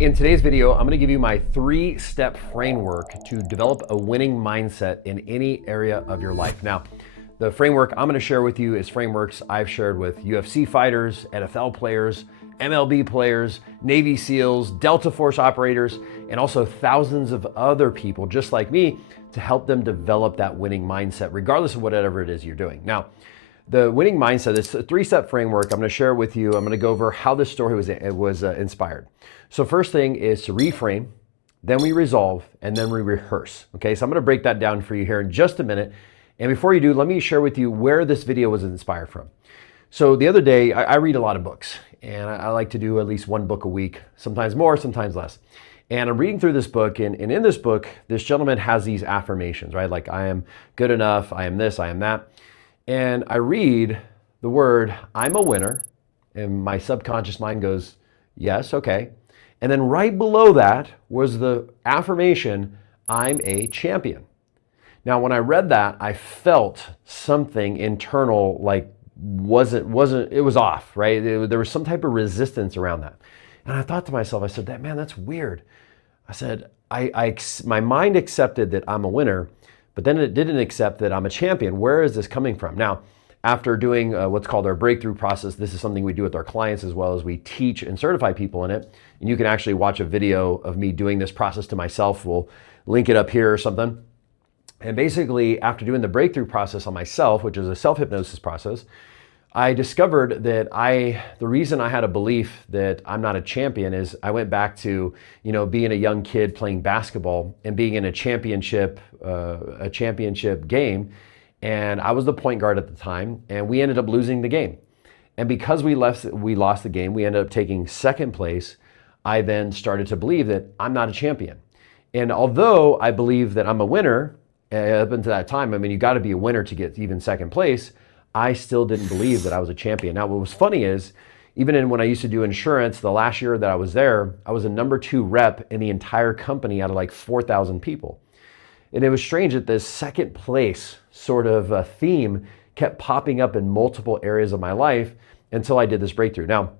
In today's video, I'm going to give you my 3-step framework to develop a winning mindset in any area of your life. Now, the framework I'm going to share with you is frameworks I've shared with UFC fighters, NFL players, MLB players, Navy SEALs, Delta Force operators, and also thousands of other people just like me to help them develop that winning mindset, regardless of whatever it is you're doing. Now, the winning mindset is a 3-step framework. I'm going to share with you. I'm going to go over how this story was inspired. So first thing is to reframe, then we resolve, and then we rehearse. Okay, so I'm going to break that down for you here in just a minute. And before you do, let me share with you where this video was inspired from. So the other day, I read a lot of books, and I like to do at least one book a week, sometimes more, sometimes less. And I'm reading through this book, and in this book, this gentleman has these affirmations, right? Like, I am good enough, I am this, I am that. And I read the word, I'm a winner, and my subconscious mind goes, yes, okay. And then right below that was the affirmation, I'm a champion. Now, when I read that, I felt something internal, like it was off, right? There was some type of resistance around that. And I thought to myself, I said, man, that's weird. I said, my mind accepted that I'm a winner, but then it didn't accept that I'm a champion. Where is this coming from? Now, after doing what's called our breakthrough process, this is something we do with our clients as well as we teach and certify people in it. And you can actually watch a video of me doing this process to myself. We'll link it up here or something. And basically, after doing the breakthrough process on myself, which is a self-hypnosis process, I discovered that the reason I had a belief that I'm not a champion is I went back to, being a young kid playing basketball and being in a championship game. And I was the point guard at the time, and we ended up losing the game. And because we lost the game, we ended up taking second place. I then started to believe that I'm not a champion. And although I believe that I'm a winner, up until that time, you got to be a winner to get even second place, I still didn't believe that I was a champion. Now, what was funny is, even when I used to do insurance, the last year that I was there, I was a number 2 rep in the entire company out of like 4,000 people. And it was strange that this second place sort of theme kept popping up in multiple areas of my life until I did this breakthrough. Now,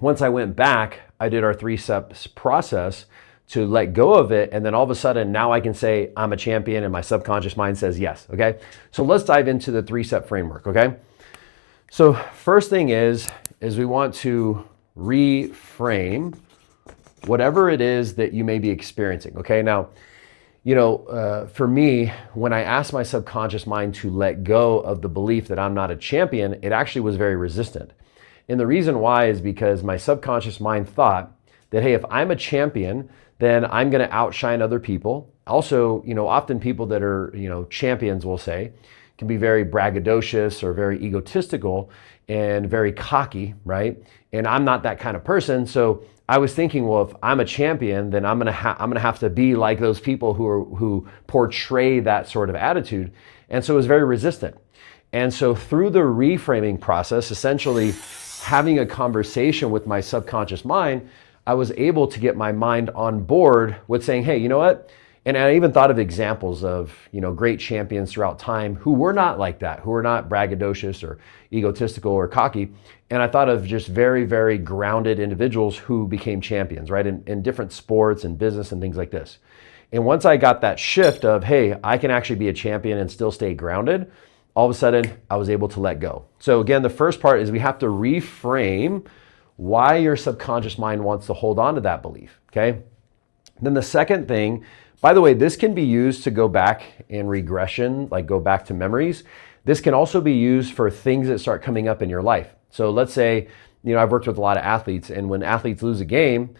once I went back, I did our 3-step process to let go of it. And then all of a sudden, now I can say I'm a champion and my subconscious mind says yes, okay? So let's dive into the 3-step framework, okay? So first thing is we want to reframe whatever it is that you may be experiencing, okay? Now, for me, when I asked my subconscious mind to let go of the belief that I'm not a champion, it actually was very resistant. And the reason why is because my subconscious mind thought that, hey, if I'm a champion, then I'm going to outshine other people. Also, often people that are, champions, we'll say, can be very braggadocious or very egotistical and very cocky, right? And I'm not that kind of person. So I was thinking, well, if I'm a champion, then I'm gonna have to be like those people who portray that sort of attitude. And so it was very resistant. And so through the reframing process, essentially having a conversation with my subconscious mind, I was able to get my mind on board with saying, hey, you know what? And I even thought of examples of, great champions throughout time who were not like that, who were not braggadocious or egotistical or cocky. And I thought of just very, very grounded individuals who became champions, right? In different sports and business and things like this. And once I got that shift of, hey, I can actually be a champion and still stay grounded, all of a sudden I was able to let go. So again, the first part is we have to reframe why your subconscious mind wants to hold on to that belief, okay? Then the second thing, by the way, this can be used to go back in regression, like go back to memories. This can also be used for things that start coming up in your life. So let's say, I've worked with a lot of athletes, and when athletes lose a game,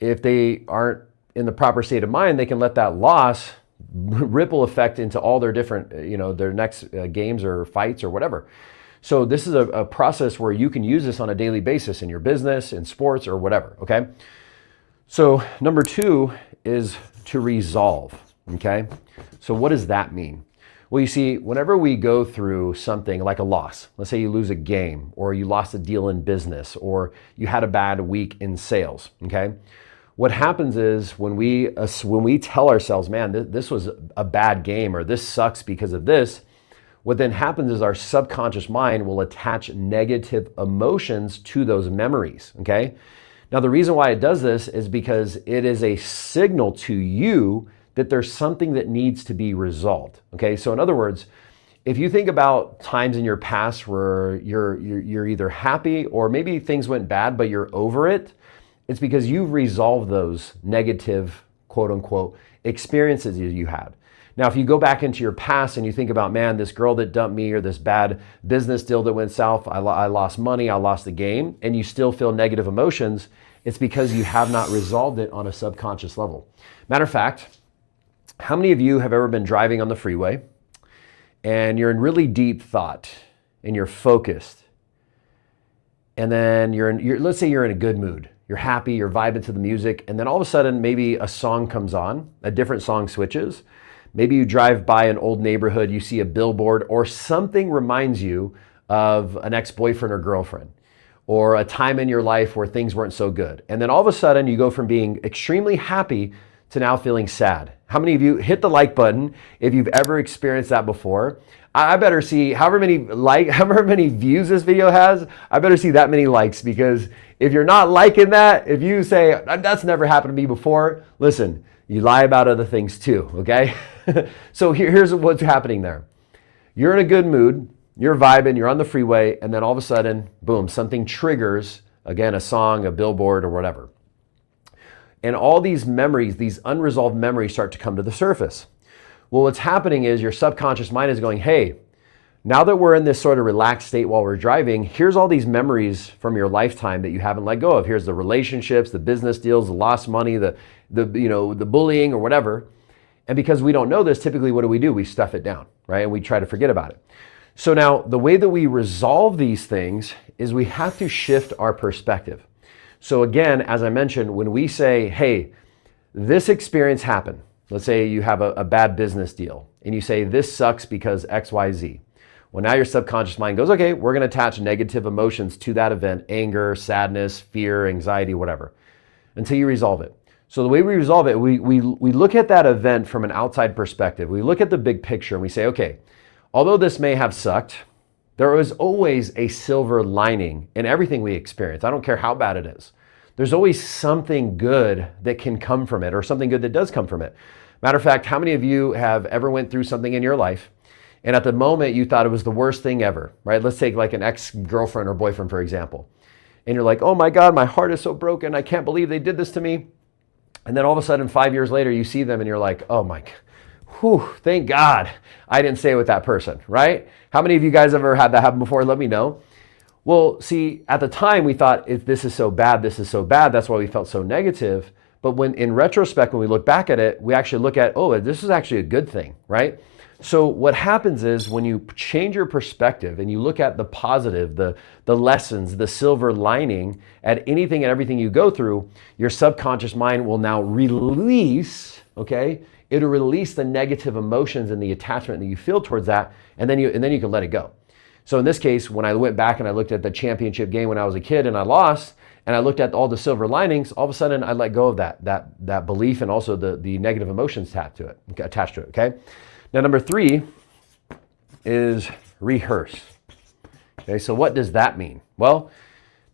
if they aren't in the proper state of mind, they can let that loss ripple effect into all their different, their next games or fights or whatever. So this is a process where you can use this on a daily basis in your business, in sports, or whatever, okay? So number 2 is to resolve, okay? So what does that mean? Well, you see, whenever we go through something like a loss, let's say you lose a game, or you lost a deal in business, or you had a bad week in sales, okay? What happens is when we tell ourselves, man, this was a bad game, or this sucks because of this, what then happens is our subconscious mind will attach negative emotions to those memories, okay? Now, the reason why it does this is because it is a signal to you that there's something that needs to be resolved. Okay, so in other words, if you think about times in your past where you're either happy or maybe things went bad, but you're over it, it's because you've resolved those negative, quote unquote, experiences you had. Now, if you go back into your past and you think about, man, this girl that dumped me or this bad business deal that went south, I lost money, I lost the game, and you still feel negative emotions, it's because you have not resolved it on a subconscious level. Matter of fact, how many of you have ever been driving on the freeway and you're in really deep thought and you're focused, and then let's say you're in a good mood, you're happy, you're vibing to the music, and then all of a sudden maybe a song comes on, a different song switches. Maybe you drive by an old neighborhood, you see a billboard, or something reminds you of an ex-boyfriend or girlfriend, or a time in your life where things weren't so good. And then all of a sudden you go from being extremely happy to now feeling sad. How many of you hit the like button if you've ever experienced that before? I better see however many views this video has, I better see that many likes, because if you're not liking that, if you say, that's never happened to me before, listen, you lie about other things too, okay? So here's what's happening there. You're in a good mood, you're vibing, you're on the freeway, and then all of a sudden, boom, something triggers, again, a song, a billboard, or whatever. And all these memories, these unresolved memories start to come to the surface. Well, what's happening is your subconscious mind is going, hey, now that we're in this sort of relaxed state while we're driving, here's all these memories from your lifetime that you haven't let go of. Here's the relationships, the business deals, the lost money, the bullying or whatever. And because we don't know this, typically what do? We stuff it down, right? And we try to forget about it. So now the way that we resolve these things is we have to shift our perspective. So again, as I mentioned, when we say, hey, this experience happened, let's say you have a bad business deal and you say, this sucks because X, Y, Z. Well, now your subconscious mind goes, okay, we're going to attach negative emotions to that event, anger, sadness, fear, anxiety, whatever, until you resolve it. So the way we resolve it, we look at that event from an outside perspective. We look at the big picture and we say, okay, although this may have sucked, there is always a silver lining in everything we experience. I don't care how bad it is. There's always something good that can come from it, or something good that does come from it. Matter of fact, how many of you have ever went through something in your life and at the moment you thought it was the worst thing ever, right? Let's take like an ex-girlfriend or boyfriend, for example. And you're like, oh my God, my heart is so broken. I can't believe they did this to me. And then all of a sudden, 5 years later, you see them and you're like, oh my, whew, thank God I didn't stay with that person, right? How many of you guys ever had that happen before? Let me know. Well, see, at the time we thought, this is so bad, this is so bad. That's why we felt so negative. But when in retrospect, when we look back at it, we actually look at, oh, this is actually a good thing, right? So what happens is when you change your perspective and you look at the positive, the lessons, the silver lining at anything and everything you go through, your subconscious mind will now release, okay? It'll release the negative emotions and the attachment that you feel towards that, and then you can let it go. So in this case, when I went back and I looked at the championship game when I was a kid and I lost, and I looked at all the silver linings, all of a sudden I let go of that belief and also the negative emotions attached to it, okay? Now, number 3 is rehearse. Okay, so what does that mean? Well,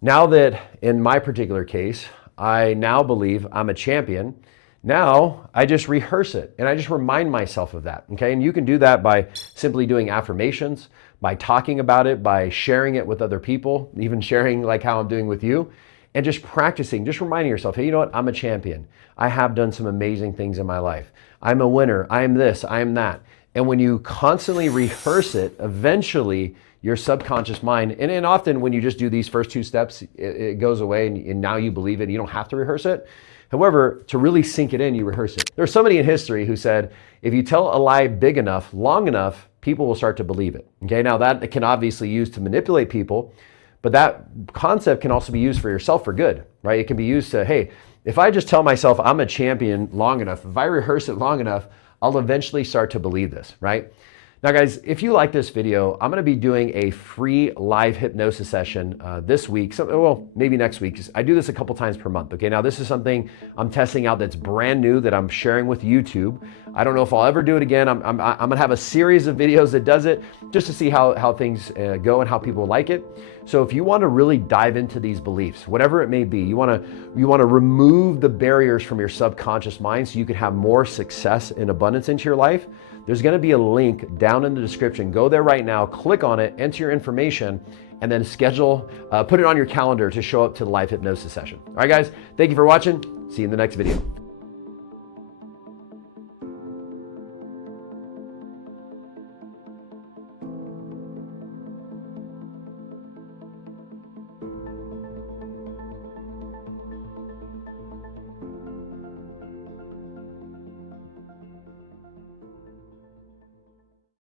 now that in my particular case, I now believe I'm a champion, now I just rehearse it and I just remind myself of that, okay? And you can do that by simply doing affirmations, by talking about it, by sharing it with other people, even sharing like how I'm doing with you, and just practicing, just reminding yourself, hey, you know what? I'm a champion. I have done some amazing things in my life. I'm a winner. I am this, I am that. And when you constantly rehearse it, eventually your subconscious mind, and often when you just do these first 2 steps, it goes away and now you believe it. You don't have to rehearse it. However, to really sink it in, you rehearse it. There's somebody in history who said, if you tell a lie big enough, long enough, people will start to believe it. Okay, now that can obviously use to manipulate people, but that concept can also be used for yourself for good, right? It can be used to, hey, if I just tell myself I'm a champion long enough, if I rehearse it long enough, I'll eventually start to believe this, right? Now guys, if you like this video, I'm gonna be doing a free live hypnosis session this week, well, maybe next week. I do this a couple times per month, okay? Now this is something I'm testing out that's brand new that I'm sharing with YouTube. I don't know if I'll ever do it again. I'm gonna have a series of videos that does it just to see how things go and how people like it. So if you wanna really dive into these beliefs, whatever it may be, you wanna remove the barriers from your subconscious mind so you can have more success and abundance into your life, there's gonna be a link down in the description. Go there right now, click on it, enter your information, and then schedule, put it on your calendar to show up to the live hypnosis session. All right, guys, thank you for watching. See you in the next video.